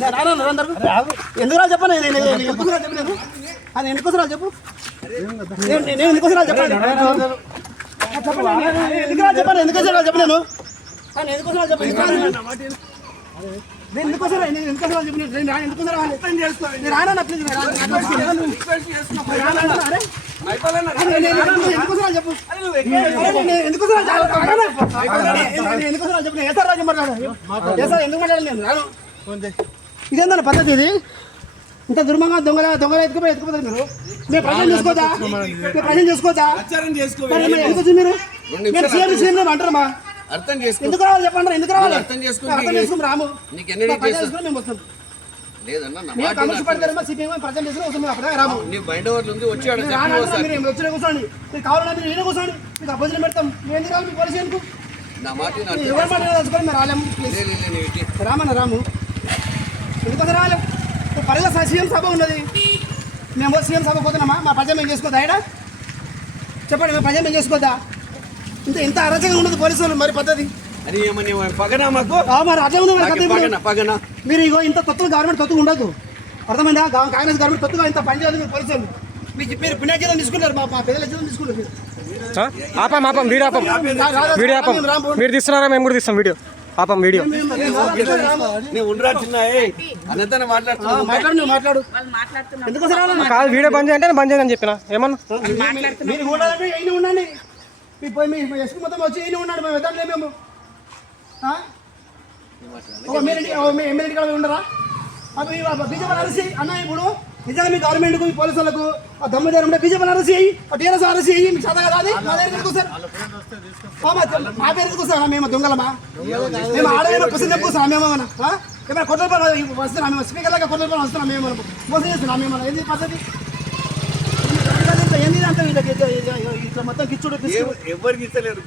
నేను రాను అందరు ఎందుకు రా చెప్పను ఎందుకోసం చెప్పలేదు అది ఎందుకోసం చెప్పు నేను ఎందుకోసం చెప్పండి ఎందుకు రా చెప్పాను ఎందుకోసం చెప్పలేను నేను ఎందుకోసం చెప్పాను నేను ఎందుకోసం చెప్పి నేను ఎందుకోసం రాను ప్లీజ్ ఎందుకోసం చెప్పు ఎందుకోసం చెప్పు ఎస్ఆర్ రాజు మాట్లాడాలి ఎందుకు మాట్లాడాలి నేను రాను ఇదేందన్న పద్ధతి ఇది ఇంత దుర్మంగా దొంగ ఎత్తుకుపోతారు మీరు మేము ప్రజలు చేసుకోవద్దా ఎందుకు వచ్చి మీరు సీఎం అంటారమ్మా ఎందుకు రావాలి చెప్పండి ఎందుకు రావాలి అర్థం చేసుకుని రాము మేము వస్తాం కమిషన్ పడతారమ్మా సిపిఎం ప్రజెంట్ చేసుకుని వస్తాం అప్పుడే రాము మీరు వచ్చిన కూర్చోండి మీరు కావాలన్నా మీరు ఈయన కూర్చోండి మీకు అపోజిషన్ పెడతాం మేము ఎందుకు రావాలి మీ పోలీసు ఎందుకు ఎవరు మాట్లాడాలి మీరు రాలేము రామన్న రాము ఎందుకోసం రావాలి పరిలో సీఎం సభ ఉన్నది మేము సీఎం సభ పోతున్నామా మా ప్రజలు మేము చేసుకోద్దా ఇక్కడ చెప్పండి మేము ప్రజలు మేము చేసుకోద్దా ఇంత అరాచకంగా ఉండదు పోలీసు వాళ్ళు మరి పద్ధతి మరి అట్లా ఉంది మీరు ఇగో ఇంత తొత్తులు గవర్నమెంట్ తొత్తుగా ఉండదు అర్థమైందా కాంగ్రెస్ గవర్నమెంట్ తొత్తుగా ఇంత పని చేయాలి మీరు పోలీసు వాళ్ళు మీరు పుణ్యజీతం తీసుకుంటారు మా పెద్దల జీతం తీసుకుంటారు మీరు తీస్తున్నారా మేము కూడా తీస్తాం వీడియో పాపం వీడియో మాట్లాడు కాదు వీడియో బంద్ చేయంటే బంద్ చేయని చెప్పిన ఏమన్నా మీరు ఉండండి ఎస్పీ మొత్తం వచ్చి ఈయన ఉన్నాడు మేము ఎద్దాంలే మేము ఎమ్మెల్యే కాడ ఉండరా బీజేపీ అరెస్ట్ అన్న ఇప్పుడు నిజంగా మీ గవర్నమెంట్కు మీ పోలీసులకు దమ్ము ఉంటే బీజేపీ అరెస్ట్ అయ్యి టీఆర్ఎస్ అరెస్ట్ అయ్యి మీకు చదవ కాదు మా దగ్గర వస్తారు మా పేరు ఎందుకు వస్తారా మేము దొంగలమా మేము ఆడవేమో క్వశ్చన్ చెప్పుకొస్తాం మేమేమన్నా ఏమైనా కొట్ల వస్తున్నాం మేము స్పీకర్ లాగా కొట్ల వస్తున్నాం మేము మోసం చేస్తున్నాం మేము ఏంది పద్ధతి ఏంది అంటే ఇట్లా మొత్తం గిచ్చుడు ఎవరికి ఇస్తలేరు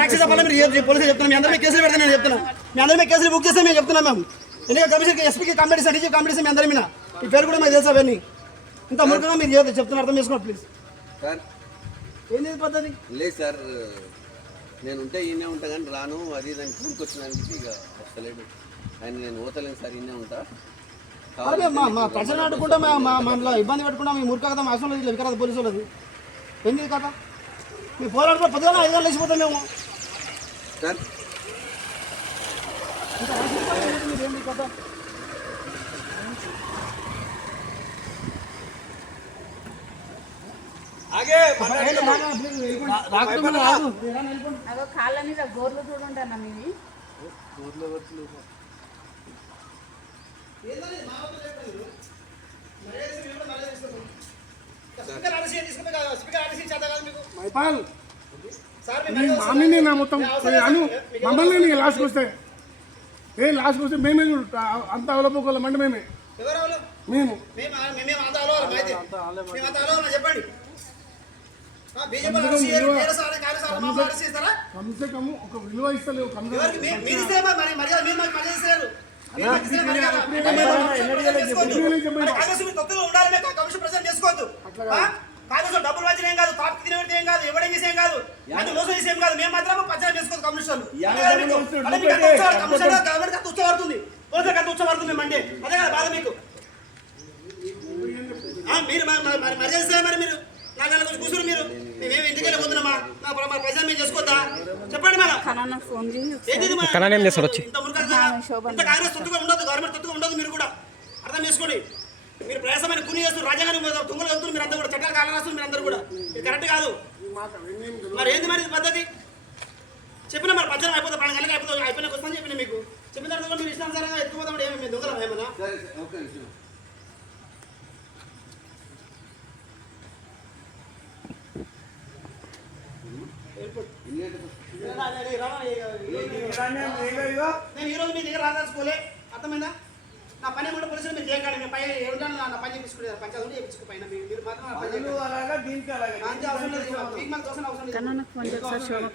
రాక్షస పోలీసులు చెప్తున్నాం మీ అందరినీ కేసులు పెడతాను నేను చెప్తున్నాను మీ అందరి మీద కేసులు బుక్ చేస్తే మేము చెప్తున్నాం మేము ఎందుకంటే కమిషన్ ఎస్పీకి కాంపిటీషన్ డీజీ కాంపిటీషన్ మీ అందరి మీద ఈ పేరు కూడా మాకు తెలుసు అవన్నీ ఇంత మురుకుగా మీరు చెప్తున్నారు అర్థం చేసుకోండి ప్లీజ్ సార్ ఏంది పద్ధతి లేదు సార్ నేను ఉంటే ఈయనే ఉంటా కానీ రాను అది దాన్ని కూరుకొచ్చినానికి ఇక వస్తలేడు ఆయన నేను ఓతలేను సార్ ఈయనే ఉంటా మా ప్రజలు ఆడుకుంటా మమ్మల్ని ఇబ్బంది పెట్టుకుంటా మీ మురుక కదా మా అవసరం లేదు వికరాత పోలీసు వాళ్ళది ఏంది కదా మీ పోరాడుకో పొద్దుగా 5 గంటలు లేచిపోతాం మేము సార్ ఏంది కదా కాళ్ళ మీద గోర్లు చూడండి అన్న మీవి మామూలు నా మొత్తం అను మమ్మల్ని లాస్ట్కి వస్తే మేమే అంత అవలపోకోవాలి అంటే మేమే మేము చెప్పండి కమ్సే కమ్ ఒక విలువ ఇస్తలేవు డబ్బులు వచ్చిన ఏం కాదు పాపకి తినేది ఏం కాదు ఎవడేం చేసే ఏం కాదు అది మోసం చేసే ఏం కాదు మేము మాత్రం పచ్చడి చేసుకోదు కమిషన్ గవర్నమెంట్ అంత ఉత్సవడుతుంది పోలీసులకు అంత ఉత్సవడుతుంది అంటే అదే కదా బాధ మీకు మీరు మరి చేస్తే మరి మీరు నాకు కొంచెం కూర్చుని మీరు మేమేమి ఇంటికి వెళ్ళిపోతున్నామా మా ప్రజలు మేము చేసుకోవద్దా చెప్పండి మేడం ఇంత కాంగ్రెస్ తొత్తుగా ఉండదు గవర్నమెంట్ తొత్తుగా ఉండదు మీరు కూడా అర్థం చేసుకోండి మీరు ప్రయాసమైన కూని చేస్తారు రాజ్యాంగాన్ని తుంగలు వెళ్తున్నారు మీరు అందరూ కూడా చట్టాలు కాలరాస్తారు మీరు అందరూ కూడా ఇది కరెక్ట్ కాదు మరి ఏంది మరి పద్ధతి చెప్పిన మరి పచ్చని అయిపోతే 12 గంటలకు అయిపోయినా వస్తాను చెప్పిన మీకు చెప్పిన తర్వాత మీరు ఇష్టానుసారంగా ఎత్తుకుపోతాం ఏమి దొంగలం ఏమన్నా నేను ఈరోజు మీ దగ్గర రాదాల్సుకోలే అర్థమైందా నా పని ఏమంటే పోలీసులు మీరు చేయకండి మేము పై ఏడుంటాను నా పని చేపించుకునేది పంచాయతీ చేయించుకు పైన మీరు మాత్రం అవసరం లేదు మీకు మాకు అవసరం లేదు